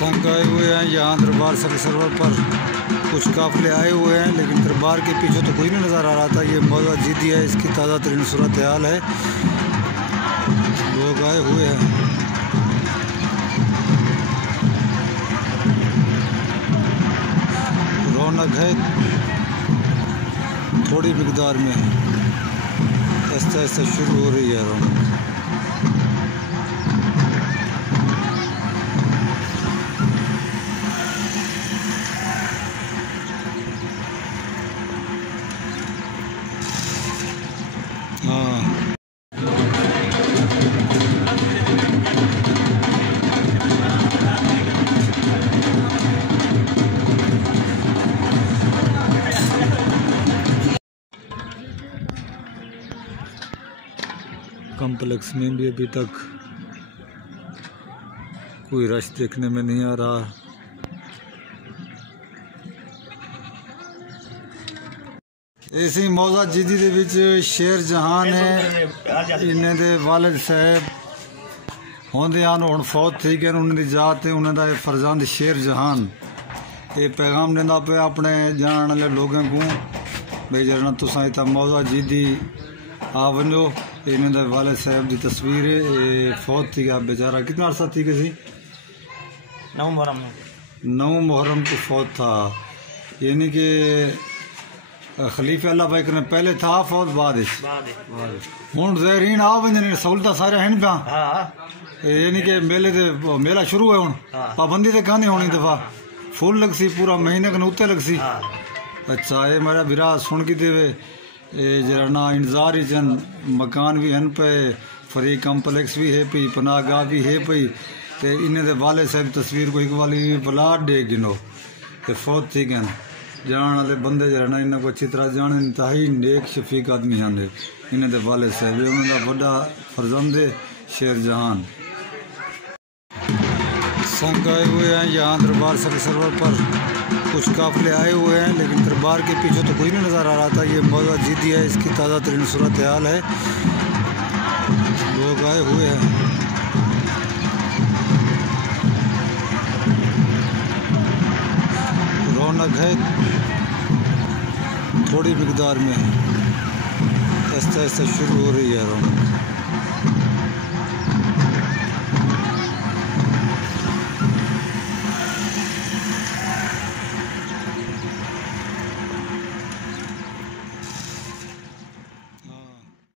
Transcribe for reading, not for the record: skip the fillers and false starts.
संघ आए हुए हैं यहाँ दरबार सरवर पर। कुछ काफिले आए हुए हैं लेकिन दरबार के पीछे तो कोई नहीं नज़र आ रहा था। ये मौजा जीदी है, इसकी ताज़ा तरीन सूरत हाल है। लोग आए हुए हैं। रौनक है थोड़ी मिकदार में, ऐसा ऐसा शुरू हो रही है रौनक। कॉम्प्लेक्स में भी अभी तक कोई रश देखने में नहीं आ रहा। इसी मौजा जीदी दे विच शेर जहान है, इन्हें दे वालिद साहब होंदे आन हुण फौत थी गए। उन्हें दी जात है, उन्हें दा फरजंद शेर जहान ये पैगाम देंदा पे अपने जान वाले लोगों को भाई जरा तुसा इतना मौजा जीदी आ वनो। इन्हें दा वालिद साहब की तस्वीर है। ये फौत थी गया बेचारा, कितना अर्सा थी किसी 9 मुहर्रम को फौत था। यानी कि खलीफे अल्लाह भाई ने पहले था फौत बाद हूँ जहरीन आ वजन सहूलत सारे हैं पिया। यानी कि मेले दे मेला शुरू है हूँ पाबंदी तो कहनी होनी दफा फुल लगसी पूरा महीने के उत्ते लगसी। अच्छा ये मेरा बिरा सुन के देवे जरा ना इंतजार ही चन मकान भी हैं पे, फरी कॉम्प्लेक्स भी है पी, पनाहगाह भी है पी। ते इन्हें दे वाले साहब तस्वीर को एक वाली बुला दे गिनो ते फौत थी गए। जान वाले बंदे जरा ना इन्हें को अच्छी तरह जाने, इंतहाई नेक शफीक आदमी हैं इन्हें दे वाले साहब। उन्होंने बड़ा फरजंद शेर जहान। संघ आए हुए हैं यहाँ दरबार सरवर पर। कुछ काफिले आए हुए हैं लेकिन दरबार के पीछे तो कोई नहीं नज़र आ रहा था। ये मौजा जीदी है, इसकी ताज़ा तरीन सूरत हाल है। लोग आए हुए हैं। रौनक है थोड़ी मिकदार में, ऐसा ऐसा शुरू हो रही है रौनक।